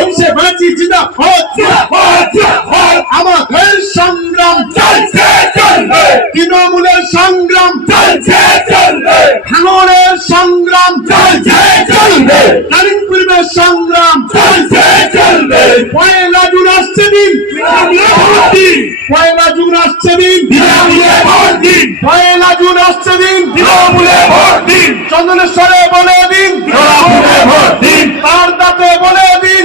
অংশে বাঁচি জিন্দাবাদ। আমাদের সংগ্রাম চলছে চলবে, তৃণমূলের সংগ্রাম চলবে, ভাঙড়ের সংগ্রাম চলবে, কালিমপুরের সংগ্রাম চলবে। পয়লা জুন আসছে দিন, পয়লা জুন আসছে দিন, পয়লা জুন আসছে দিন, চন্দনেশ্বরে বলে দিন, তার দাঁতে বলে দিন,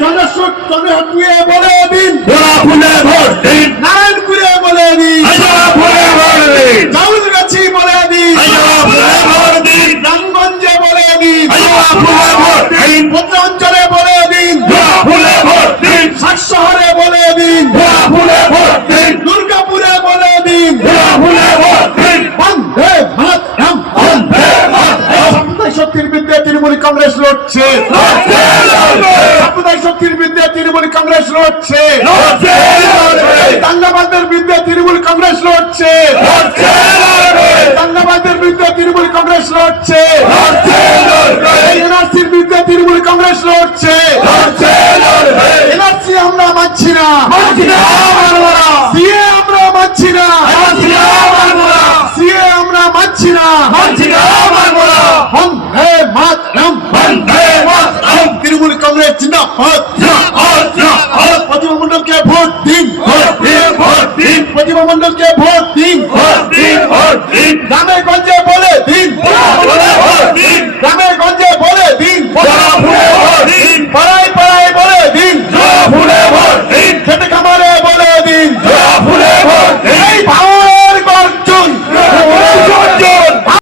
চন্দ্রশুয়ে বলে দিন, নারায়ণপুরে বলে দিন, চাউলগাছি বলে দিন, রামগঞ্জে বলে দিন, পূর্বাঞ্চলে বলে দিন, শহরে বলে দিন, দুর্গাপুরে বলে দিন, বন্দে মাতরম। সাম্প্রদায়িক শক্তির বিরুদ্ধে তৃণমূল কংগ্রেস লড়ছে, সাম্প্রদায়িক শক্তির বিরুদ্ধে তৃণমূল কংগ্রেস লড়ছে, দাঙ্গাবাজদের বিরুদ্ধে তৃণমূল কংগ্রেস লড়ছে, দাঙ্গাবাজদের বিরুদ্ধে তৃণমূল কংগ্রেস লড়ছে, এনআরসির বিরুদ্ধে তৃণমূল কংগ্রেস লড়ছে। এনআরসি আমরা মানছি না,